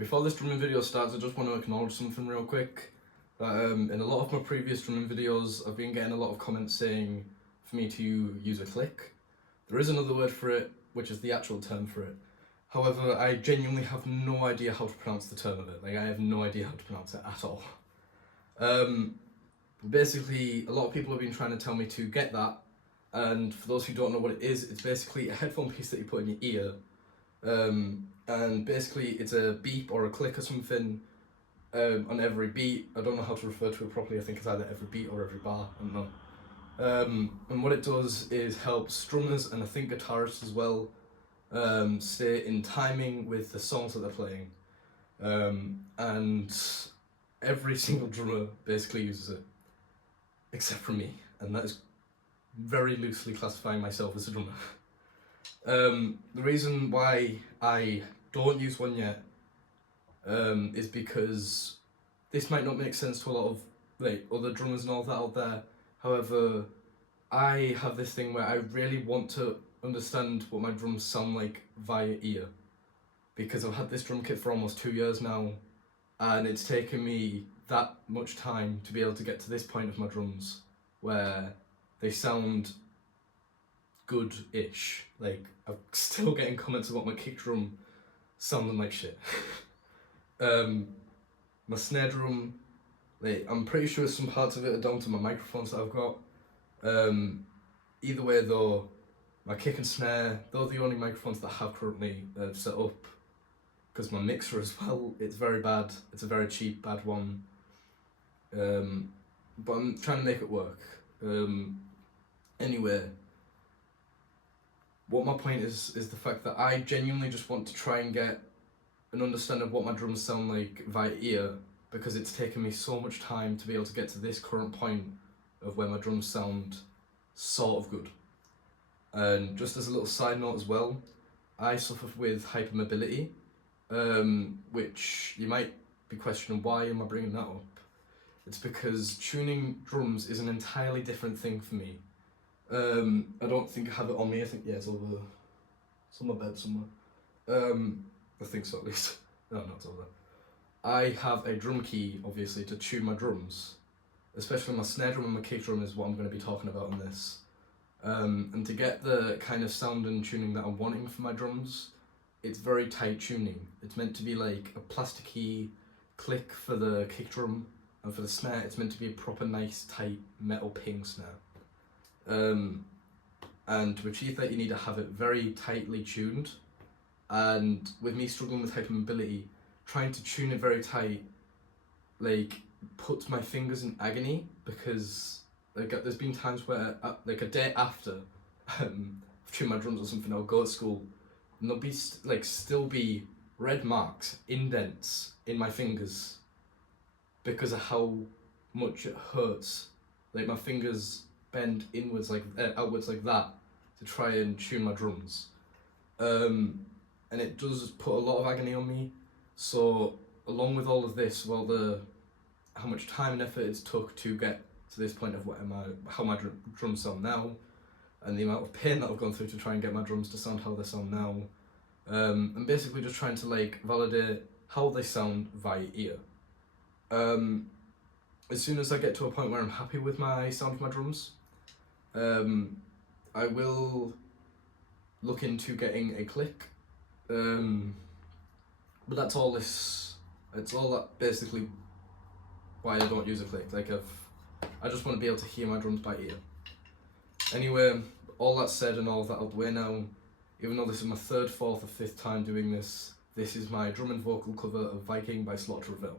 Before this drumming video starts, I just want to acknowledge something real quick. That in a lot of my previous drumming videos, I've been getting a lot of comments saying for me to use a click. There is another word for it, which is the actual term for it. However, I genuinely have no idea how to pronounce the term of it. Like, I have no idea how to pronounce it at all. Basically, a lot of people have been trying to tell me to get that, and for those who don't know what it is, it's basically a headphone piece that you put in your ear, and basically it's a beep or a click or something on every beat. I don't know how to refer to it properly. I think it's either every beat or every bar, I don't know. And what it does is helps drummers, and I think guitarists as well, stay in timing with the songs that they're playing. And every single drummer basically uses it, except for me, and that is very loosely classifying myself as a drummer. The reason why I don't use one yet is because this might not make sense to a lot of other drummers and all that out there. However, I have this thing where I really want to understand what my drums sound like via ear, because I've had this drum kit for almost 2 years now, and it's taken me that much time to be able to get to this point of my drums where they sound good-ish. Like, I'm still getting comments about my kick drum sounding like shit. My snare drum, I'm pretty sure some parts of it are down to my microphones that I've got. Either way though, my kick and snare, they're the only microphones that I have currently set up, because my mixer as well, it's very bad. It's a very cheap, bad one. But I'm trying to make it work. Anyway, what my point is the fact that I genuinely just want to try and get an understanding of what my drums sound like via ear, because it's taken me so much time to be able to get to this current point of where my drums sound sort of good. And just as a little side note as well, I suffer with hypermobility, which you might be questioning, why am I bringing that up? It's because tuning drums is an entirely different thing for me. I don't think I have it on me. I think, yeah, it's on my bed somewhere. I think so, at least. No, it's over there. I have a drum key, obviously, to tune my drums, especially my snare drum and my kick drum is what I'm going to be talking about in this. And to get the kind of sound and tuning that I'm wanting for my drums, it's very tight tuning. It's meant to be like a plasticky click for the kick drum, and for the snare, it's meant to be a proper nice tight metal ping snare. And to achieve that, you need to have it very tightly tuned. And with me struggling with hypermobility, trying to tune it very tight, puts my fingers in agony, because there's been times where, a day after I've tuned my drums or something, I'll go to school and there'll be still be red marks, indents in my fingers, because of how much it hurts. My fingers bend inwards outwards like that to try and tune my drums. And it does put a lot of agony on me. So along with all of this, how much time and effort it's took to get to this point of how my drums sound now, and the amount of pain that I've gone through to try and get my drums to sound how they sound now, I'm basically just trying to validate how they sound via ear. As soon as I get to a point where I'm happy with my sound of my drums, I will look into getting a click. But that's all it's all that basically why I don't use a click. I just want to be able to hear my drums by ear. Anyway, all that said and all that out the way now, even though this is my third, fourth or fifth time doing this, this is my drum and vocal cover of Viking by Prevail.